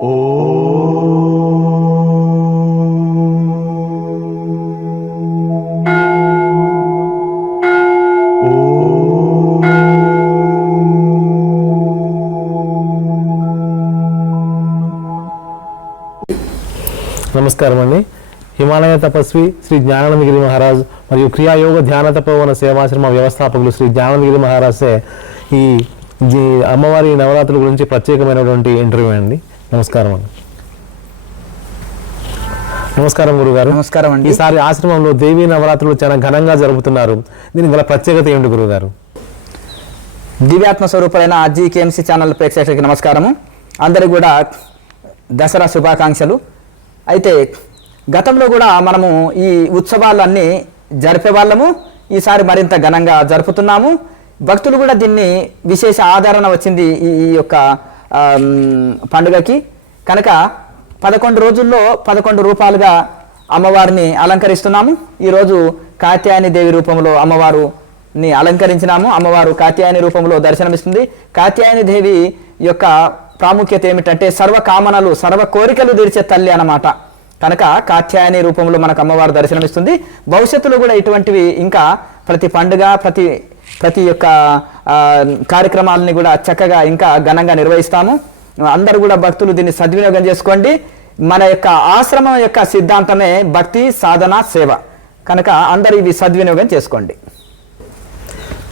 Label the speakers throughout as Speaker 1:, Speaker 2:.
Speaker 1: నమస్కారం అండి హిమాలయ తపస్వి శ్రీ జ్ఞానానందగిరి మహారాజ్ మరియు క్రియాయోగ ధ్యాన తపోవన సేవాశ్రమ వ్యవస్థాపకులు శ్రీ జ్ఞానానందగిరి మహారాజే ఈ జీ అమ్మవారి నవరాత్రుల గురించి ప్రత్యేకమైనటువంటి ఇంటర్వ్యూ అండి. నమస్కారం అండి. నమస్కారం గురుగారు.
Speaker 2: నమస్కారం అండి.
Speaker 1: ఈసారి ఆశ్రమంలో దేవీ నవరాత్రులు చాలా ఘనంగా జరుపుతున్నారు. దీనికి గల ప్రత్యేకత ఏమిటి గురుగారు?
Speaker 2: దివ్యాత్మ స్వరూపులైన జీకేఎంసీ ఛానల్ ప్రేక్షకులకి నమస్కారము. అందరికి కూడా దసరా శుభాకాంక్షలు. అయితే గతంలో కూడా మనము ఈ ఉత్సవాలన్నీ జరిపే వాళ్ళము. ఈసారి మరింత ఘనంగా జరుపుతున్నాము. భక్తులు కూడా దీన్ని విశేష ఆదరణ వచ్చింది ఈ ఈ యొక్క పండుగకి కనుక పదకొండు రోజుల్లో పదకొండు రూపాలుగా అమ్మవారిని అలంకరిస్తున్నాము. ఈరోజు కాత్యాయని దేవి రూపంలో అమ్మవారుని అలంకరించినాము. అమ్మవారు కాత్యాయని రూపంలో దర్శనమిస్తుంది. కాత్యాయని దేవి యొక్క ప్రాముఖ్యత ఏమిటంటే సర్వ కామనలు సర్వ కోరికలు తీర్చే తల్లి అన్నమాట. కనుక కాత్యాయని రూపంలో మనకు అమ్మవారు దర్శనమిస్తుంది. భవిష్యత్తులో కూడా ఇటువంటివి ఇంకా ప్రతి పండుగ ప్రతి ప్రతి యొక్క కార్యక్రమాలని కూడా చక్కగా ఇంకా ఘనంగా నిర్వహిస్తాము. అందరూ కూడా భక్తులు దీన్ని సద్వినియోగం చేసుకోండి. మన యొక్క ఆశ్రమం యొక్క సిద్ధాంతమే భక్తి సాధన సేవ. కనుక అందరూ ఇవి సద్వినియోగం చేసుకోండి.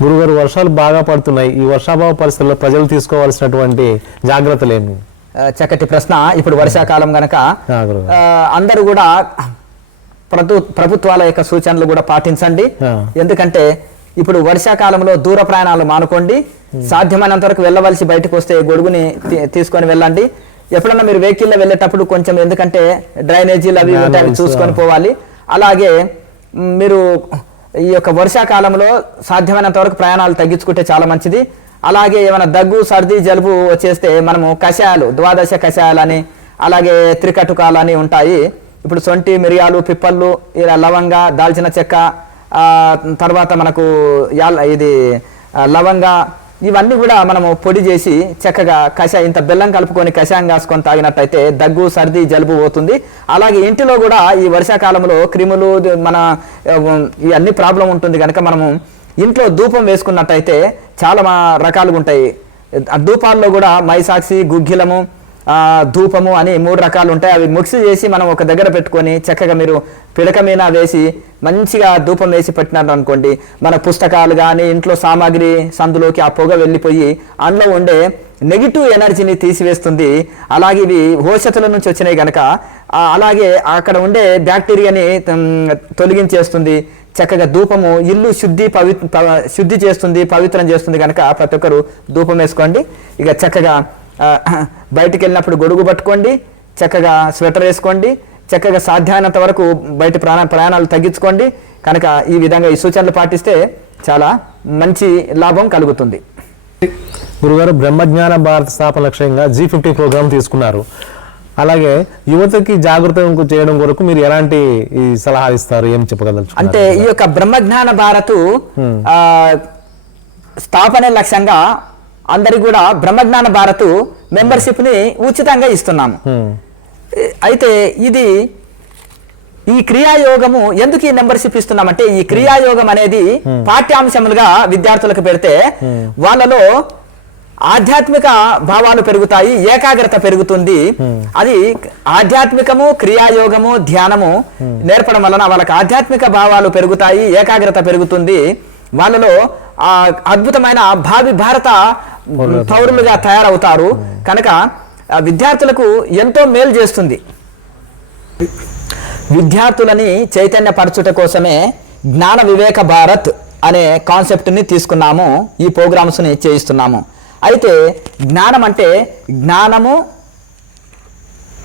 Speaker 1: గురుగారు వర్షాలు బాగా పడుతున్నాయి. ఈ వర్షాభావ పరిస్థితుల్లో ప్రజలు తీసుకోవాల్సినటువంటి జాగ్రత్తలు ఏమి
Speaker 2: చక్కటి ప్రశ్న. ఇప్పుడు వర్షాకాలం గనక అందరూ కూడా ప్రభు ప్రభుత్వాల యొక్క సూచనలు కూడా పాటించండి. ఎందుకంటే ఇప్పుడు వర్షాకాలంలో దూర ప్రయాణాలు మానుకోండి. సాధ్యమైనంత వరకు వెళ్ళవలసి బయటకు వస్తే గొడుగుని తీ- తీసుకొని వెళ్ళండి. ఎప్పుడన్నా మీరు వెహికల్లో వెళ్ళేటప్పుడు కొంచెం ఎందుకంటే డ్రైనేజీలు అవి ఉంటాయి, చూసుకొని. పోవాలి. అలాగే మీరు ఈ యొక్క వర్షాకాలంలో సాధ్యమైనంత వరకు ప్రయాణాలు తగ్గించుకుంటే చాలా మంచిది. అలాగే ఏమైనా దగ్గు సర్ది జలుబు వచ్చేస్తే మనము కషాయాలు ద్వాదశ కషాయాలని అలాగే త్రికటుకాలని ఉంటాయి. ఇప్పుడు సొంటి మిరియాలు పిప్పళ్ళు ఇలా లవంగ దాల్చిన చెక్క తర్వాత మనకు యాల్ ఇది లవంగ ఇవన్నీ కూడా మనము పొడి చేసి చక్కగా కషాయం ఇంత బెల్లం కలుపుకొని కషాయం కాసుకొని తాగినట్టయితే దగ్గు సర్ది జలుబు పోతుంది. అలాగే ఇంటిలో కూడా ఈ వర్షాకాలంలో క్రిములు మన ఈ అన్ని ప్రాబ్లం ఉంటుంది కనుక మనము ఇంట్లో ధూపం వేసుకున్నట్టయితే చాలా రకాలుగా ఉంటాయి ఆ ధూపాల్లో కూడా మైసాక్షి గుగ్గిలము ధూపము అని మూడు రకాలు ఉంటాయి అవి మిక్స్ చేసి మనం ఒక దగ్గర పెట్టుకొని చక్కగా మీరు పిడక మీద వేసి మంచిగా ధూపం వేసి పెట్టినారు అనుకోండి మన పుస్తకాలు కానీ ఇంట్లో సామాగ్రి సందులోకి ఆ పొగ వెళ్ళిపోయి అందులో ఉండే నెగిటివ్ ఎనర్జీని తీసివేస్తుంది. అలాగే ఇవి ఓషతుల నుంచి వచ్చినాయి కనుక అలాగే అక్కడ ఉండే బ్యాక్టీరియాని తొలగించేస్తుంది. చక్కగా ధూపము ఇల్లు శుద్ధి పవి శుద్ధి చేస్తుంది పవిత్రం చేస్తుంది కనుక ప్రతి ఒక్కరు ధూపం వేసుకోండి. ఇక చక్కగా బయటికి వెళ్ళినప్పుడు గొడుగు పట్టుకోండి చక్కగా స్వెటర్ వేసుకోండి చక్కగా సాధ్యమైనంత వరకు బయట ప్రాణ ప్రయాణాలు తగ్గించుకోండి. కనుక ఈ విధంగా ఈ సూచనలు పాటిస్తే చాలా మంచి లాభం కలుగుతుంది.
Speaker 1: గురుగారు బ్రహ్మజ్ఞాన భారత స్థాపన లక్ష్యంగా జీ ఫిఫ్టీ ప్రోగ్రామ్ తీసుకున్నారు. అలాగే యువతకి జాగృతం చేయడం కొరకు మీరు ఎలాంటి సలహా ఇస్తారు? ఏం చెప్పగలుగుతారు
Speaker 2: అంటే ఈ యొక్క బ్రహ్మజ్ఞాన భారత్ స్థాపన లక్ష్యంగా అందరికి కూడా బ్రహ్మజ్ఞాన భారత్ మెంబర్షిప్ని ఉచితంగా ఇస్తున్నాము. ఏ- అయితే ఇది ఈ క్రియాయోగము ఎందుకు ఈ మెంబర్షిప్ ఇస్తున్నామంటే ఈ క్రియాయోగం అనేది పాఠ్యాంశములుగా విద్యార్థులకు పెడితే వాళ్ళలో ఆధ్యాత్మిక భావాలు పెరుగుతాయి ఏకాగ్రత పెరుగుతుంది. అది ఆధ్యాత్మికము క్రియాయోగము ధ్యానము నేర్పడం వలన వాళ్ళకి ఆధ్యాత్మిక భావాలు పెరుగుతాయి ఏకాగ్రత పెరుగుతుంది. వాళ్ళలో ఆ అద్భుతమైన భావి భారత పౌరులుగా తయారవుతారు. కనుక విద్యార్థులకు ఎంతో మేలు చేస్తుంది. విద్యార్థులని చైతన్యపరచుట కోసమే జ్ఞాన వివేక భారత్ అనే కాన్సెప్ట్ని తీసుకున్నాము. ఈ ప్రోగ్రామ్స్ని చేయిస్తున్నాము. అయితే జ్ఞానం అంటే జ్ఞానము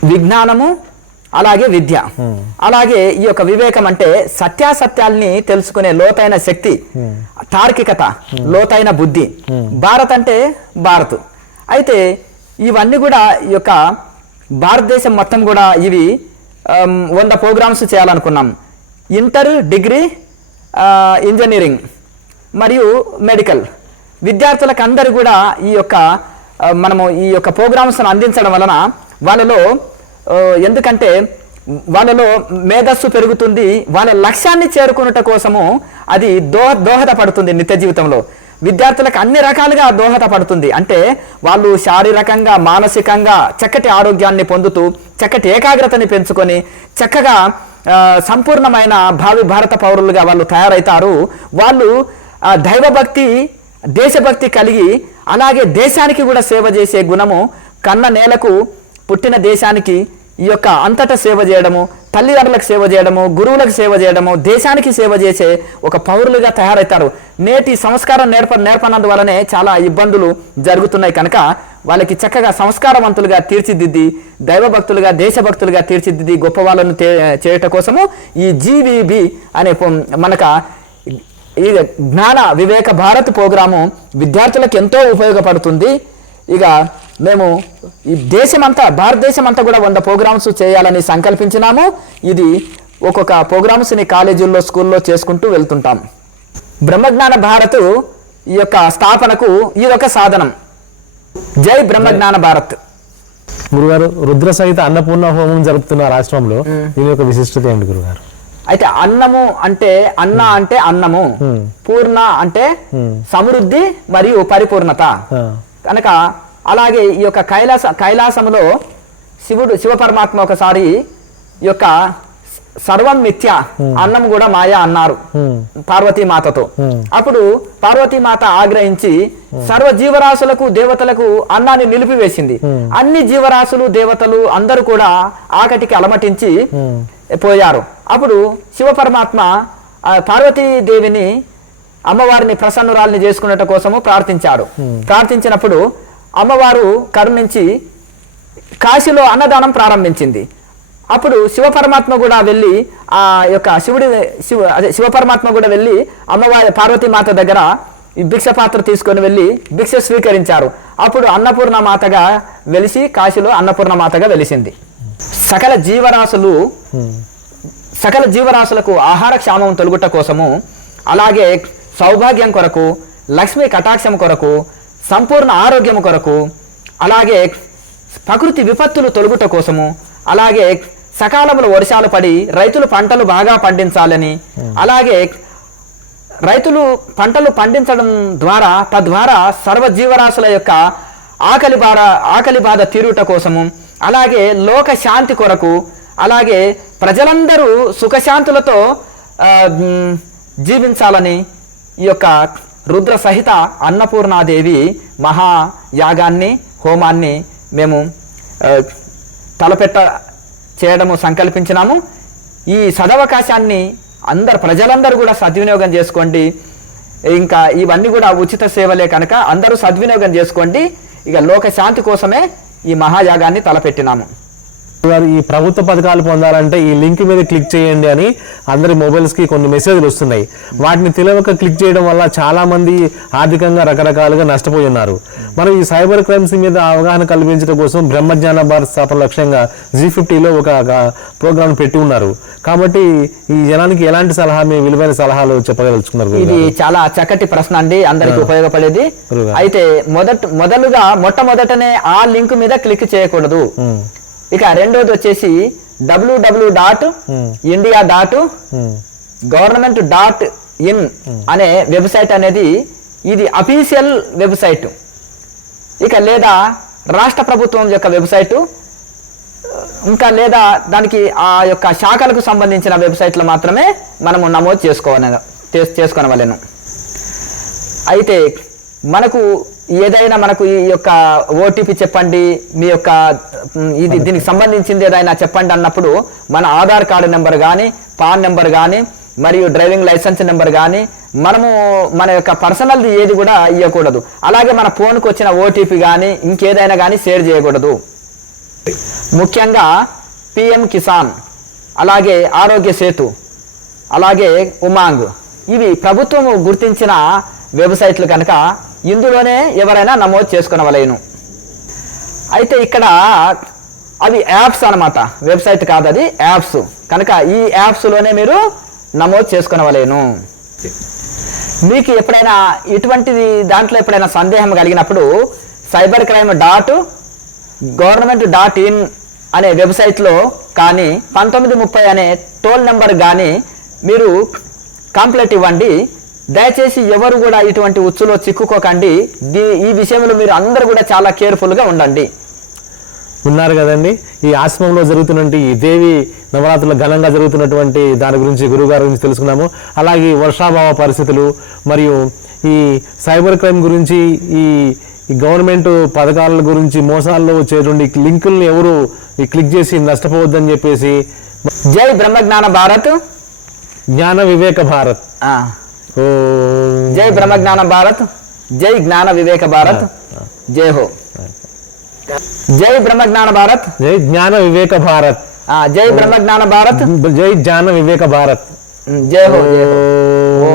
Speaker 2: విజ్ఞానము అలాగే విద్య. అలాగే ఈ యొక్క వివేకం అంటే సత్యాసత్యాల్ని తెలుసుకునే లోతైన శక్తి తార్కికత లోతైన బుద్ధి. భారత్ అంటే భారత్. అయితే ఇవన్నీ కూడా ఈ యొక్క భారతదేశం మొత్తం కూడా ఇవి వంద ప్రోగ్రామ్స్ చేయాలనుకున్నాం. ఇంటర్ డిగ్రీ ఇంజనీరింగ్ మరియు మెడికల్. విద్యార్థులకు అందరూ కూడా ఈ యొక్క మనము ఈ యొక్క ప్రోగ్రామ్స్ను అందించడం వలన వాళ్ళలో ఎందుకంటే వాళ్ళలో మేధస్సు పెరుగుతుంది వాళ్ళ లక్ష్యాన్ని చేరుకున్నట కోసము అది దోహ దోహదపడుతుంది నిత్య జీవితంలో. విద్యార్థులకు అన్ని రకాలుగా దోహదపడుతుంది అంటే వాళ్ళు శారీరకంగా మానసికంగా చక్కటి ఆరోగ్యాన్ని పొందుతూ చక్కటి ఏకాగ్రతని పెంచుకొని చక్కగా సంపూర్ణమైన భావి భారత పౌరులుగా వాళ్ళు తయారవుతారు వాళ్ళు దైవభక్తి దేశభక్తి కలిగి అలాగే దేశానికి కూడా సేవ చేసే గుణము కన్న నేలకు పుట్టిన దేశానికి ఈ యొక్క అంతటా సేవ చేయడము తల్లిదండ్రులకు సేవ చేయడము గురువులకు సేవ చేయడము దేశానికి సేవ చేసే ఒక పౌరులుగా తయారవుతారు నేటి సంస్కారం నేర్ప నేర్పనందువలనే చాలా ఇబ్బందులు జరుగుతున్నాయి కనుక వాళ్ళకి చక్కగా సంస్కారవంతులుగా తీర్చిదిద్ది దైవభక్తులుగా దేశభక్తులుగా తీర్చిదిద్ది గొప్ప వాళ్ళను చేయటం కోసము ఈ జీవీబీ అనే మనక ఈ జ్ఞాన వివేక భారత్ ప్రోగ్రాము విద్యార్థులకు ఎంతో ఉపయోగపడుతుంది. ఇక మేము ఈ దేశమంతా భారతదేశం అంతా కూడా వంద ప్రోగ్రామ్స్ చేయాలని సంకల్పించినాము. ఇది ఒక్కొక్క ప్రోగ్రామ్స్ని కాలేజీల్లో స్కూల్లో చేసుకుంటూ వెళ్తుంటాం. బ్రహ్మజ్ఞాన భారత్ ఈ యొక్క స్థాపనకు ఇది ఒక సాధనం. జై బ్రహ్మజ్ఞాన భారత్.
Speaker 1: గురుగారు రుద్ర సహిత అన్నపూర్ణ హోమం జరుపుతున్న రాష్ట్రంలో దీని యొక్క విశిష్టత ఏంటి గురుగారు?
Speaker 2: అయితే అన్నము అంటే అన్న అంటే అన్నము. పూర్ణ అంటే. సమృద్ధి మరియు పరిపూర్ణత. కనుక అలాగే ఈ యొక్క కైలాస కైలాసములో శివుడు శివ పరమాత్మ ఒకసారి ఈ యొక్క సర్వం మిథ్య అన్నం కూడా మాయా అన్నారు
Speaker 1: ఉమ్,
Speaker 2: పార్వతీమాతతో.
Speaker 1: Hmm.
Speaker 2: అప్పుడు పార్వతీమాత ఆగ్రహించి సర్వ జీవరాశులకు దేవతలకు అన్నాన్ని నిలిపివేసింది. అన్ని జీవరాశులు దేవతలు అందరూ కూడా ఆకటికి అలమటించి పోయారు. అప్పుడు శివ పరమాత్మ ఆ పార్వతీదేవిని అమ్మవారిని ప్రసన్నురాల్ని చేసుకునేట కోసము ప్రార్థించాడు ప్రార్థించినప్పుడు అమ్మవారు కరుణించి కాశీలో అన్నదానం ప్రారంభించింది. అప్పుడు శివపరమాత్మ కూడా వెళ్ళి ఆ యొక్క శివుడి శివ అదే శివపరమాత్మ కూడా వెళ్ళి అమ్మవారి పార్వతీమాత దగ్గర భిక్ష పాత్ర తీసుకొని వెళ్ళి భిక్ష స్వీకరించారు. అప్పుడు అన్నపూర్ణ మాతగా వెలిసి కాశీలో అన్నపూర్ణ మాతగా వెలిసింది. సకల జీవరాశులు సకల జీవరాశులకు ఆహార క్షామం తొలగుట కోసము అలాగే సౌభాగ్యం కొరకు లక్ష్మీ కటాక్షం కొరకు సంపూర్ణ ఆరోగ్యం కొరకు అలాగే ప్రకృతి విపత్తులు తొలగుట కోసము అలాగే సకాలంలో వర్షాలు పడి రైతులు పంటలు బాగా పండించాలని అలాగే రైతులు పంటలు పండించడం ద్వారా తద్వారా సర్వ జీవరాశుల యొక్క ఆకలి బాధ ఆకలి బాధ తీరుట కోసము అలాగే లోక శాంతి కొరకు అలాగే ప్రజలందరూ సుఖశాంతులతో జీవించాలని ఈ యొక్క రుద్ర సహిత అన్నపూర్ణాదేవి మహాయాగాన్ని హోమాన్ని మేము తలపెట్ట చేయడము సంకల్పించినాము. ఈ సదవకాశాన్ని అందరు ప్రజలందరూ కూడా సద్వినియోగం చేసుకోండి. ఇంకా ఇవన్నీ కూడా ఉచిత సేవలే కనుక అందరూ సద్వినియోగం చేసుకోండి. ఇక లోక శాంతి కోసమే ఈ మహాయాగాన్ని తలపెట్టినాము.
Speaker 1: గురుగారు ఈ ప్రభుత్వ పథకాలు పొందాలంటే ఈ లింక్ మీద క్లిక్ చేయండి అని అందరి మొబైల్స్కి కొన్ని మెసేజ్లు వస్తున్నాయి. వాటిని తెలియక క్లిక్ చేయడం వల్ల చాలా మంది ఆర్థికంగా రకరకాలుగా నష్టపోయి ఉన్నారు మనం ఈ సైబర్ క్రైమ్స్ మీద అవగాహన కల్పించడం కోసం బ్రహ్మజ్ఞాన భారత్ స్థాపన లక్ష్యంగా జీ ఫిఫ్టీలో ఒక ప్రోగ్రామ్ పెట్టి ఉన్నారు. కాబట్టి ఈ జనానికి ఎలాంటి సలహా మీ విలువైన సలహాలు చెప్పగలుచుకున్నారు
Speaker 2: ఇది? చాలా చక్కటి ప్రశ్న అండి. అందరికి ఉపయోగపడేది. అయితే మొదట మొదలుగా మొట్టమొదటనే ఆ లింక్ మీద క్లిక్ చేయకూడదు. ఇక రెండోది వచ్చేసి W W dot
Speaker 1: Hmm.
Speaker 2: India dot
Speaker 1: um,
Speaker 2: government dot in అనే వెబ్సైట్ అనేది ఇది అఫీషియల్ వెబ్సైట్. ఇక లేదా రాష్ట్ర ప్రభుత్వం యొక్క వెబ్సైటు ఇంకా లేదా దానికి ఆ యొక్క శాఖలకు సంబంధించిన వెబ్సైట్లు మాత్రమే మనము నమోదు చేసుకోవాలి చేసుకోనవలెను. అయితే మనకు ఏదైనా మనకు ఈ యొక్క ఓటీపీ చెప్పండి మీ యొక్క ఇది దీనికి సంబంధించింది ఏదైనా చెప్పండి అన్నప్పుడు మన ఆధార్ కార్డు నెంబర్ కానీ పాన్ నెంబర్ కానీ మరియు డ్రైవింగ్ లైసెన్స్ నెంబర్ కానీ మనము మన యొక్క పర్సనల్ది ఏది కూడా ఇవ్వకూడదు అలాగే మన ఫోన్కి వచ్చిన ఓటీపీ కానీ ఇంకేదైనా కానీ షేర్ చేయకూడదు. ముఖ్యంగా పిఎం కిసాన్ అలాగే ఆరోగ్య సేతు అలాగే ఉమాంగ్ ఇవి ప్రభుత్వం గుర్తించిన వెబ్సైట్లు కనుక ఇందులోనే ఎవరైనా నమోదు చేసుకునవలేను. అయితే ఇక్కడ అవి యాప్స్ అనమాట వెబ్సైట్ కాదు అది యాప్స్. కనుక ఈ యాప్స్లోనే మీరు నమోదు చేసుకునవలేను. మీకు ఎప్పుడైనా ఇటువంటిది దాంట్లో ఎప్పుడైనా సందేహం కలిగినప్పుడు cyber crime dot government dot in అనే వెబ్సైట్లో కానీ పంతొమ్మిది ముప్పై అనే టోల్ నెంబర్ కానీ మీరు కంప్లైంట్ ఇవ్వండి. దయచేసి ఎవరు కూడా ఇటువంటి ఉచ్చులో చిక్కుకోకండి. దీ- ఈ విషయంలో మీరు అందరూ కూడా చాలా కేర్ఫుల్గా ఉండండి.
Speaker 1: ఉన్నారు కదండి. ఈ ఆశ్రమంలో జరుగుతున్నటువంటి ఈ దేవి నవరాత్రులు ఘనంగా జరుగుతున్నటువంటి దాని గురించి గురువుగారి గురించి తెలుసుకున్నాము. అలాగే వర్షాభావ పరిస్థితులు మరియు ఈ సైబర్ క్రైమ్ గురించి ఈ ఈ గవర్నమెంట్ పథకాల గురించి మోసాల్లో వచ్చేటువంటి లింకుల్ని ఎవరు క్లిక్ చేసి నష్టపోవద్దని చెప్పేసి
Speaker 2: జై బ్రహ్మజ్ఞాన భారత్.
Speaker 1: జ్ఞాన వివేక భారత్.
Speaker 2: ఆ,
Speaker 1: ఓ
Speaker 2: జై బ్రహ్మజ్ఞాన భారత్ జై జ్ఞాన వివేక భారత్ జై హో జై బ్రహ్మజ్ఞాన భారత్
Speaker 1: జై జ్ఞాన వివేక భారత్
Speaker 2: ఆ, జై బ్రహ్మజ్ఞాన భారత్
Speaker 1: జై జ్ఞాన వివేక భారత్
Speaker 2: జై హో జై హో
Speaker 1: ఓ